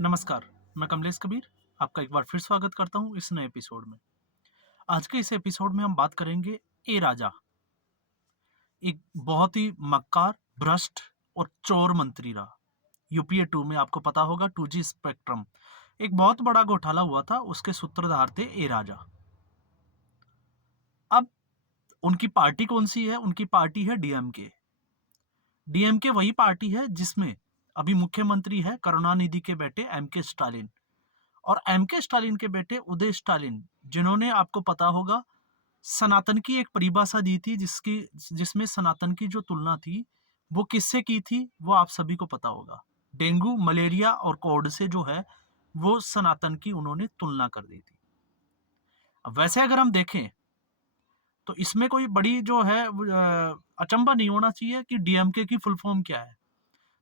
नमस्कार, मैं कमलेश कबीर आपका एक बार फिर स्वागत करता हूँ इस नए एपिसोड में। आज के इस एपिसोड में हम बात करेंगे ए राजा, एक बहुत ही मक्कार, भ्रष्ट और चोर मंत्री रहा। यूपीए 2 में आपको पता होगा 2G स्पेक्ट्रम, एक बहुत बड़ा घोटाला हुआ था, उसके सूत्रधार थे ए राजा। अब उनकी पार्टी कौन सी है? उनकी पार्टी है डीएमके। डीएमके वही पार्टी है जिसमें अभी मुख्यमंत्री है करुणानिधि के बेटे एमके स्टालिन। और एमके स्टालिन के बेटे उदय स्टालिन, जिन्होंने आपको पता होगा सनातन की एक परिभाषा दी थी, जिसमें सनातन की जो तुलना थी वो किससे की थी वो आप सभी को पता होगा। डेंगू, मलेरिया और कोविड से जो है वो सनातन की उन्होंने तुलना कर दी थी। अब वैसे अगर हम देखें तो इसमें कोई बड़ी जो है अचंभा नहीं होना चाहिए कि डीएमके की फुल फॉर्म क्या है।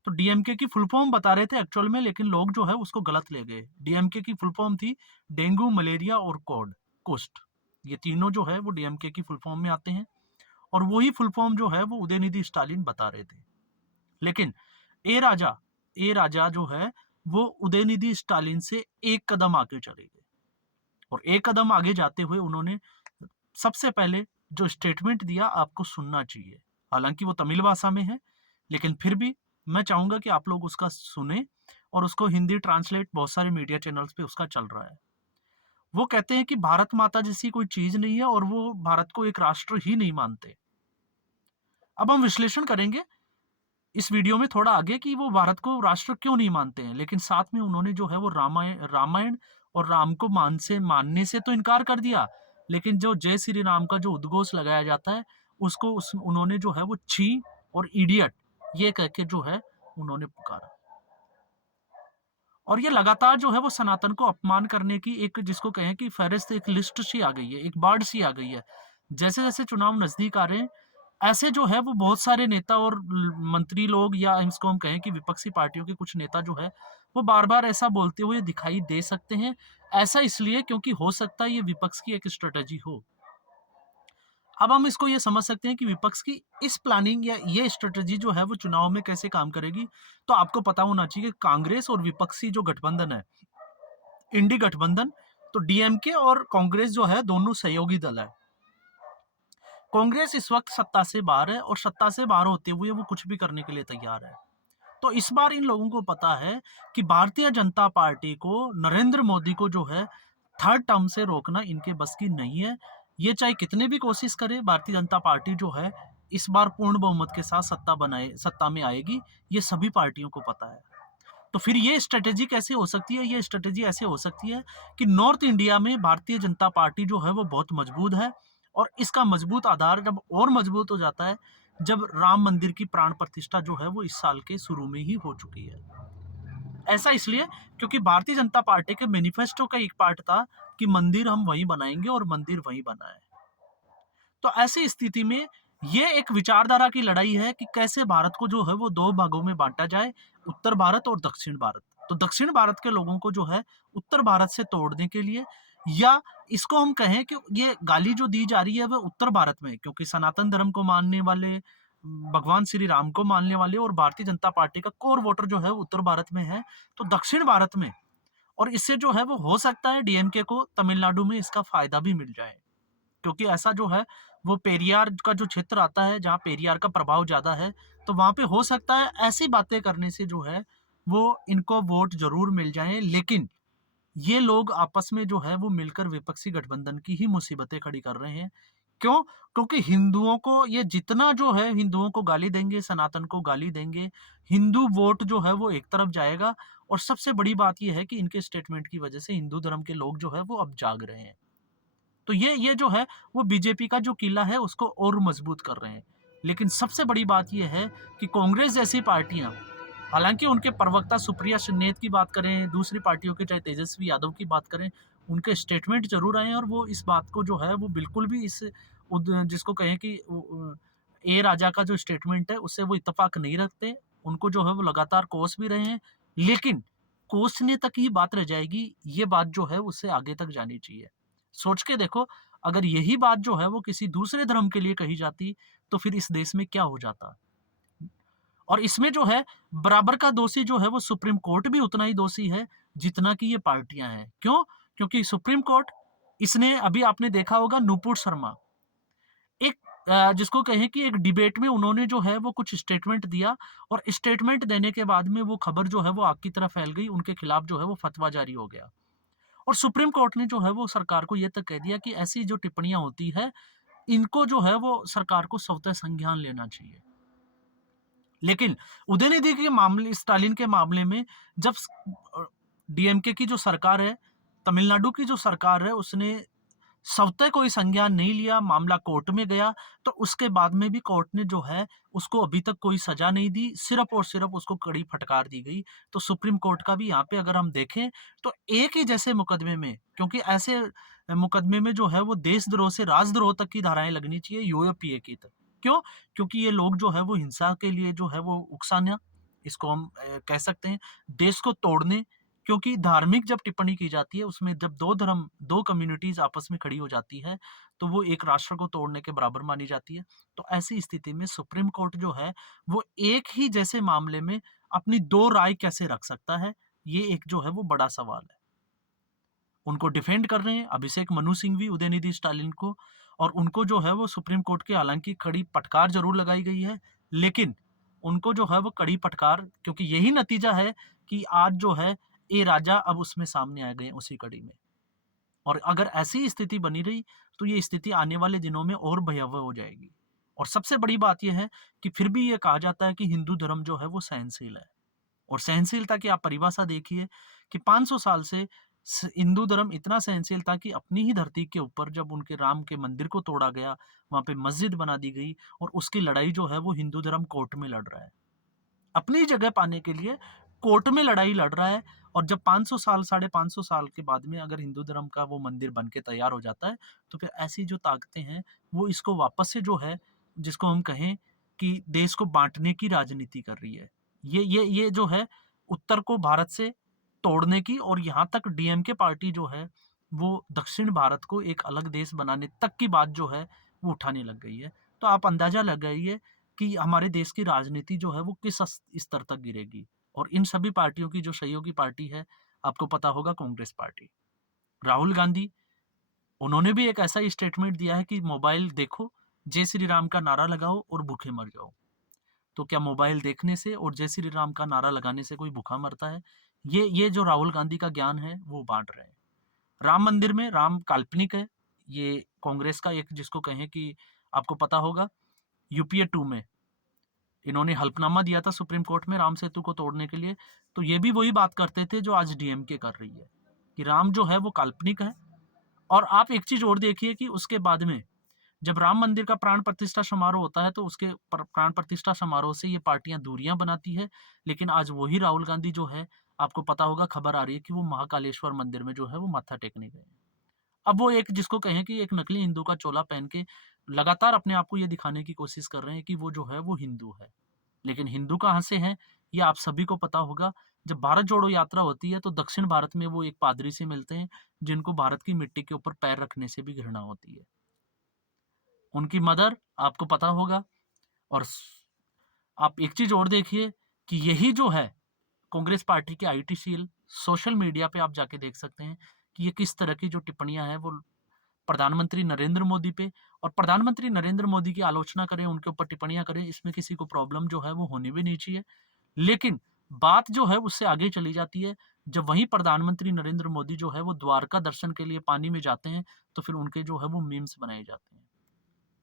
तो डीएमके की फुल फॉर्म बता रहे थे एक्चुअल में, लेकिन लोग जो है उसको गलत ले गए। डीएमके की फुल फॉर्म थी डेंगू, मलेरिया और कोड कोस्ट। ये तीनों जो है वो डीएमके की फुल फॉर्म में आते हैं और वही फुल फॉर्म जो है वो उदयनिधि स्टालिन बता रहे थे। लेकिन ए राजा ए राजा जो है वो उदयनिधि स्टालिन से एक कदम आगे चले गए और एक कदम आगे जाते हुए उन्होंने सबसे पहले जो स्टेटमेंट दिया आपको सुनना चाहिए। हालांकि वो तमिल भाषा में है, लेकिन फिर भी मैं चाहूंगा कि आप लोग उसका सुने। और उसको हिंदी ट्रांसलेट बहुत सारे मीडिया चैनल्स पे उसका चल रहा है। वो कहते हैं कि भारत माता जैसी कोई चीज नहीं है और वो भारत को एक राष्ट्र ही नहीं मानते। अब हम विश्लेषण करेंगे इस वीडियो में थोड़ा आगे कि वो भारत को राष्ट्र क्यों नहीं मानते हैं, लेकिन साथ में उन्होंने जो है वो रामायण रामायण और राम को मानने से तो इनकार कर दिया, लेकिन जो जय श्री राम का जो उद्घोष लगाया जाता है उसको उन्होंने जो है वो छी और इडियट ये कह के जो है उन्होंने पुकारा। और ये लगातार जो है वो सनातन को अपमान करने की एक, जिसको कहें कि फहरिस्त, एक लिस्ट सी आ गई है, एक बाढ़ सी आ गई है। जैसे जैसे चुनाव नजदीक आ रहे हैं ऐसे जो है वो बहुत सारे नेता और मंत्री लोग, या इसको हम कहें कि विपक्षी पार्टियों के कुछ नेता जो है वो बार बार ऐसा बोलते हुए दिखाई दे सकते हैं। ऐसा इसलिए क्योंकि हो सकता है ये विपक्ष की एक स्ट्रेटेजी हो। अब हम इसको ये समझ सकते हैं कि विपक्ष की इस प्लानिंग या ये स्ट्रेटेजी जो है वो चुनाव में कैसे काम करेगी। तो आपको पता होना चाहिए कि कांग्रेस और विपक्षी जो गठबंधन है, इंडी गठबंधन, तो डीएमके और कांग्रेस जो है दोनों सहयोगी दल है। कांग्रेस इस वक्त सत्ता से बाहर है और सत्ता से बाहर होते हुए वो कुछ भी करने के लिए तैयार है। तो इस बार इन लोगों को पता है कि भारतीय जनता पार्टी को, नरेंद्र मोदी को जो है थर्ड टर्म से रोकना इनके बस की नहीं है। ये चाहे कितने भी कोशिश करे, भारतीय जनता पार्टी जो है इस बार पूर्ण बहुमत के साथ सत्ता में आएगी। ये सभी पार्टियों को पता है। तो फिर ये स्ट्रेटेजी कैसे हो सकती है? ये स्ट्रेटेजी ऐसे हो सकती है कि नॉर्थ इंडिया में भारतीय जनता पार्टी जो है वो बहुत मजबूत है और इसका मजबूत आधार जब और मजबूत हो जाता है जब राम मंदिर की प्राण प्रतिष्ठा जो है वो इस साल के शुरू में ही हो चुकी है। ऐसा इसलिए क्योंकि भारतीय जनता पार्टी के मैनिफेस्टो का एक पार्ट था कि मंदिर हम वहीं बनाएंगे और मंदिर वहीं बना है। तो ऐसी स्थिति में ये एक विचारधारा की लड़ाई है कि कैसे भारत को जो है वो दो भागों में बांटा जाए, उत्तर भारत और दक्षिण भारत। तो दक्षिण भारत के लोगों को जो है उत्तर भारत से तोड़ने के लिए, या इसको हम कहें कि ये गाली जो दी जा रही है वह उत्तर भारत में, क्योंकि सनातन धर्म को मानने वाले, भगवान श्री राम को मानने वाले और भारतीय जनता पार्टी का कोर वोटर जो है उत्तर भारत में है। तो दक्षिण भारत में, और इससे जो है वो हो सकता है डीएमके को तमिलनाडु में इसका फायदा भी मिल जाए, क्योंकि ऐसा जो है वो पेरियार का जो क्षेत्र आता है जहाँ पेरियार का प्रभाव ज्यादा है, तो वहां पे हो सकता है ऐसी बातें करने से जो है वो इनको वोट जरूर मिल जाए। लेकिन ये लोग आपस में जो है वो मिलकर विपक्षी गठबंधन की ही मुसीबतें खड़ी कर रहे हैं। क्यों? क्योंकि हिंदुओं को ये जितना जो है हिंदुओं को गाली देंगे, सनातन को गाली देंगे, हिंदू वोट जो है वो एक तरफ जाएगा। और सबसे बड़ी बात यह है कि इनके स्टेटमेंट की वजह से हिंदू धर्म के लोग जो है वो अब जाग रहे हैं। तो ये जो है वो बीजेपी का जो किला है उसको और मजबूत कर रहे हैं। लेकिन सबसे बड़ी बात यह है कि कांग्रेस जैसी पार्टियां, हालांकि उनके प्रवक्ता सुप्रिया सुन्नेत की बात करें, दूसरी पार्टियों के चाहे तेजस्वी यादव की बात करें, उनके स्टेटमेंट जरूर आए और वो इस बात को जो है वो बिल्कुल भी जिसको कहें कि ए राजा का जो स्टेटमेंट है उससे वो इत्तेफाक नहीं रखते। उनको जो है वो लगातार कोस भी रहे हैं, लेकिन कोसने तक ही बात रह जाएगी। ये बात जो है उससे आगे तक जानी चाहिए। सोच के देखो, अगर यही बात जो है वो किसी दूसरे धर्म के लिए कही जाती तो फिर इस देश में क्या हो जाता। और इसमें जो है बराबर का दोषी जो है वो सुप्रीम कोर्ट भी उतना ही दोषी है जितना कि ये पार्टियां हैं। क्यों? क्योंकि सुप्रीम कोर्ट, इसने अभी आपने देखा होगा नुपुर शर्मा, एक जिसको कहें कि एक डिबेट में उन्होंने जो है वो कुछ स्टेटमेंट दिया, और स्टेटमेंट देने के बाद में वो खबर जो है वो आग की तरह फैल गई, उनके खिलाफ जो है वो फतवा जारी हो गया। और सुप्रीम कोर्ट ने जो है वो सरकार को ये तक कह दिया कि ऐसी जो टिप्पणियां होती है, इनको जो है वो सरकार को स्वतः संज्ञान लेना चाहिए। लेकिन उदयनिधि के मामले, स्टालिन के मामले में, जब डीएमके की जो सरकार है, तमिलनाडु की जो सरकार है, उसने स्वतः कोई संज्ञान नहीं लिया, मामला कोर्ट में गया, तो उसके बाद में भी कोर्ट ने जो है उसको अभी तक कोई सजा नहीं दी, सिर्फ और सिर्फ उसको कड़ी फटकार दी गई। तो सुप्रीम कोर्ट का भी यहाँ पे अगर हम देखें, तो एक ही जैसे मुकदमे में, क्योंकि ऐसे मुकदमे में जो है वो देशद्रोह से राजद्रोह तक की धाराएं लगनी चाहिए, यूएपीए की तक। क्यों? क्योंकि ये लोग जो है वो हिंसा के लिए जो है वो उकसाना, इसको हम कह सकते हैं, देश को तोड़ने, क्योंकि धार्मिक जब टिप्पणी की जाती है, उसमें जब 2 धर्म, 2 कम्युनिटीज़ आपस में खड़ी हो जाती है, तो वो एक राष्ट्र को तोड़ने के बराबर मानी जाती है। तो ऐसी स्थिति में सुप्रीम कोर्ट जो है, वो एक ही जैसे मामले में अपनी 2 राय कैसे रख सकता है? ये एक जो है वो बड़ा सवाल है। उनको डिफेंड कर रहे हैं अभिषेक मनु सिंघवी, उदयनिधि स्टालिन को, और उनको जो है वो सुप्रीम कोर्ट के हालाँकि कड़ी फटकार ज़रूर लगाई गई है, लेकिन उनको जो है वो कड़ी फटकार, क्योंकि यही नतीजा है कि आज जो है ए राजा अब उसमें सामने आ गए उसी कड़ी में। और अगर ऐसी स्थिति बनी रही, तो ये स्थिति आने वाले दिनों में और भयावह हो जाएगी। और सबसे बड़ी बात ये है कि फिर भी ये कहा जाता है कि हिंदू धर्म जो है वो सहनशील है। और सहनशीलता की आप परिभाषा देखिए कि 500 साल से हिंदू धर्म इतना सहनशील था कि अपनी ही धरती के ऊपर जब उनके राम के मंदिर को तोड़ा गया, वहां पे मस्जिद बना दी गई, और उसकी लड़ाई जो है वो हिंदू धर्म कोर्ट में लड़ रहा है, अपनी जगह पाने के लिए कोर्ट में लड़ाई लड़ रहा है। और जब 500 साल, 550 साल के बाद में अगर हिंदू धर्म का वो मंदिर बन के तैयार हो जाता है, तो फिर ऐसी जो ताकतें हैं, वो इसको वापस से जो है, जिसको हम कहें कि देश को बांटने की राजनीति कर रही है। ये जो है उत्तर को भारत से तोड़ने की, और यहाँ तक डीएमके पार्टी जो है वो दक्षिण भारत को एक अलग देश बनाने तक की बात जो है वो उठाने लग गई है। तो आप अंदाजा लगाइए कि हमारे देश की राजनीति जो है वो किस स्तर तक गिरेगी। और इन सभी पार्टियों की जो सहयोगी पार्टी है, आपको पता होगा, कांग्रेस पार्टी, राहुल गांधी, उन्होंने भी एक ऐसा स्टेटमेंट दिया है कि मोबाइल देखो, जय श्री राम का नारा लगाओ और भूखे मर जाओ। तो क्या मोबाइल देखने से और जय श्री राम का नारा लगाने से कोई भूखा मरता है? ये जो राहुल गांधी का ज्ञान है वो बांट रहे हैं। राम मंदिर में राम काल्पनिक है, ये कांग्रेस का एक, जिसको कहें कि आपको पता होगा, यूपीए 2 में इन्होंने हल्फनामा दिया था सुप्रीम कोर्ट में राम सेतु को तोड़ने के लिए। तो ये भी वही बात करते थे जो आज डीएमके कर रही है, कि राम जो है वो काल्पनिक है। और आप एक चीज और देखिए कि उसके बाद में जब राम मंदिर का प्राण प्रतिष्ठा समारोह होता है, तो उसके प्राण प्रतिष्ठा समारोह से ये पार्टियां दूरियां बनाती है। लेकिन आज वही राहुल गांधी जो है, आपको पता होगा, खबर आ रही है कि वो महाकालेश्वर मंदिर में जो है वो माथा टेकने गए। अब वो एक, जिसको कहें कि एक नकली हिंदू का चोला पहन के लगातार अपने आप को ये दिखाने की कोशिश कर रहे हैं कि वो जो है वो हिंदू है। लेकिन हिंदू कहाँ से हैं, ये आप सभी को पता होगा। जब भारत जोड़ो यात्रा होती है, तो दक्षिण भारत में वो एक पादरी से मिलते हैं, जिनको भारत की मिट्टी के ऊपर पैर रखने से भी घृणा होती है। उनकी मदर, आपको पता होगा। और आप एक चीज और देखिए कि यही जो है कांग्रेस पार्टी के आईटी सेल, सोशल मीडिया पे आप जाके देख सकते हैं कि ये किस तरह की जो टिप्पणियां हैं वो प्रधानमंत्री नरेंद्र मोदी पे, और प्रधानमंत्री नरेंद्र मोदी की आलोचना करें, उनके ऊपर टिप्पणियां करें, इसमें किसी को प्रॉब्लम जो है वो होनी भी नहीं चाहिए। लेकिन बात जो है उससे आगे चली जाती है, जब वही प्रधानमंत्री नरेंद्र मोदी जो है वो द्वारका दर्शन के लिए पानी में जाते हैं, तो फिर उनके जो है वो मीम्स बनाए जाते हैं,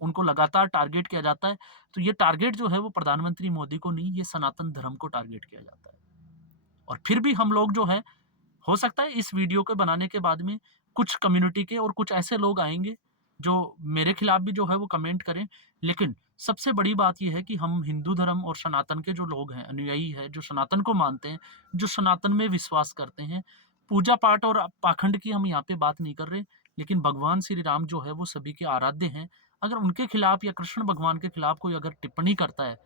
उनको लगातार टारगेट किया जाता है। तो ये टारगेट जो है वो प्रधानमंत्री मोदी को नहीं, ये सनातन धर्म को टारगेट किया जाता है। और फिर भी हम लोग जो है, हो सकता है इस वीडियो के बनाने के बाद में कुछ कम्युनिटी के और कुछ ऐसे लोग आएंगे जो मेरे खिलाफ भी जो है वो कमेंट करें। लेकिन सबसे बड़ी बात यह है कि हम हिंदू धर्म और सनातन के जो लोग हैं, अनुयायी है, जो सनातन को मानते हैं, जो सनातन में विश्वास करते हैं, पूजा पाठ और पाखंड की हम यहाँ पे बात नहीं कर रहे। लेकिन भगवान श्री राम जो है वो सभी के आराध्य हैं। अगर उनके खिलाफ या कृष्ण भगवान के खिलाफ कोई अगर टिप्पणी करता है,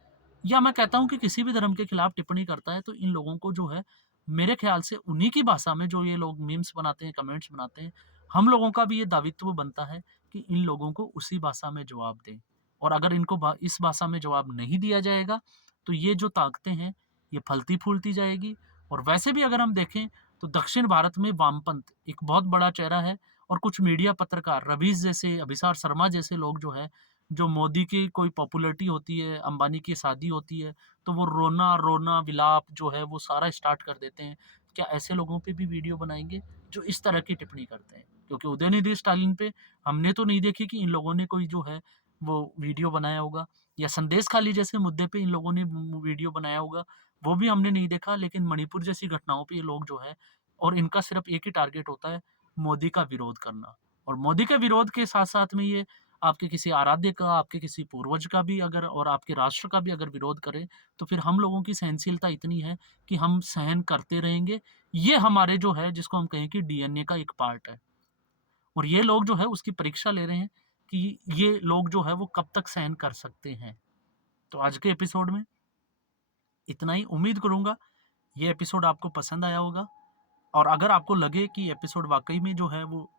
या मैं कहता हूँ कि किसी भी धर्म के खिलाफ टिप्पणी करता है, तो इन लोगों को जो है, मेरे ख्याल से उन्हीं की भाषा में जो ये लोग मीम्स बनाते हैं, कमेंट्स बनाते हैं, हम लोगों का भी ये दायित्व बनता है कि इन लोगों को उसी भाषा में जवाब दें। और अगर इनको इस भाषा में जवाब नहीं दिया जाएगा, तो ये जो ताकतें हैं, ये फलती फूलती जाएगी। और वैसे भी अगर हम देखें, तो दक्षिण भारत में वामपंथ एक बहुत बड़ा चेहरा है और कुछ मीडिया पत्रकार रवीश जैसे, अभिसार शर्मा जैसे लोग जो है, जो मोदी की कोई पॉपुलैरिटी होती है, अंबानी की शादी होती है, तो वो रोना-रोना विलाप जो है वो सारा स्टार्ट कर देते हैं। क्या ऐसे लोगों पे भी वीडियो बनाएँगे जो इस तरह की टिप्पणी करते हैं? क्योंकि उदयनिधि स्टालिन पे हमने तो नहीं देखी कि इन लोगों ने कोई जो है वो वीडियो बनाया होगा, या संदेश खाली जैसे मुद्दे पे इन लोगों ने वीडियो बनाया होगा, वो भी हमने नहीं देखा। लेकिन मणिपुर जैसी घटनाओं पे ये लोग जो है, और इनका सिर्फ एक ही टारगेट होता है, मोदी का विरोध करना। और मोदी के विरोध के साथ-साथ में ये आपके किसी आराध्य का, आपके किसी पूर्वज का भी अगर, और आपके राष्ट्र का भी अगर विरोध करें, तो फिर हम लोगों की सहनशीलता इतनी है कि हम सहन करते रहेंगे। ये हमारे जो है, जिसको हम कहें कि डीएनए का एक पार्ट है। और ये लोग जो है उसकी परीक्षा ले रहे हैं कि ये लोग जो है वो कब तक सहन कर सकते हैं। तो आज के एपिसोड में इतना ही। उम्मीद करूँगा ये एपिसोड आपको पसंद आया होगा, और अगर आपको लगे कि एपिसोड वाक़ई में जो है वो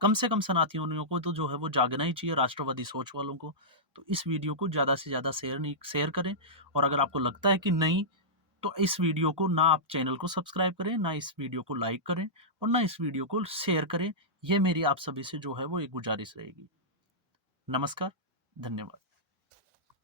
कम से कम सनातनियों को तो जो है वो जागना ही चाहिए, राष्ट्रवादी सोच वालों को, तो इस वीडियो को ज़्यादा से ज़्यादा शेयर करें। और अगर आपको लगता है कि नहीं, तो इस वीडियो को ना आप चैनल को सब्सक्राइब करें, ना इस वीडियो को लाइक करें, और ना इस वीडियो को शेयर करें। ये मेरी आप सभी से जो है वो एक गुज़ारिश रहेगी। नमस्कार, धन्यवाद।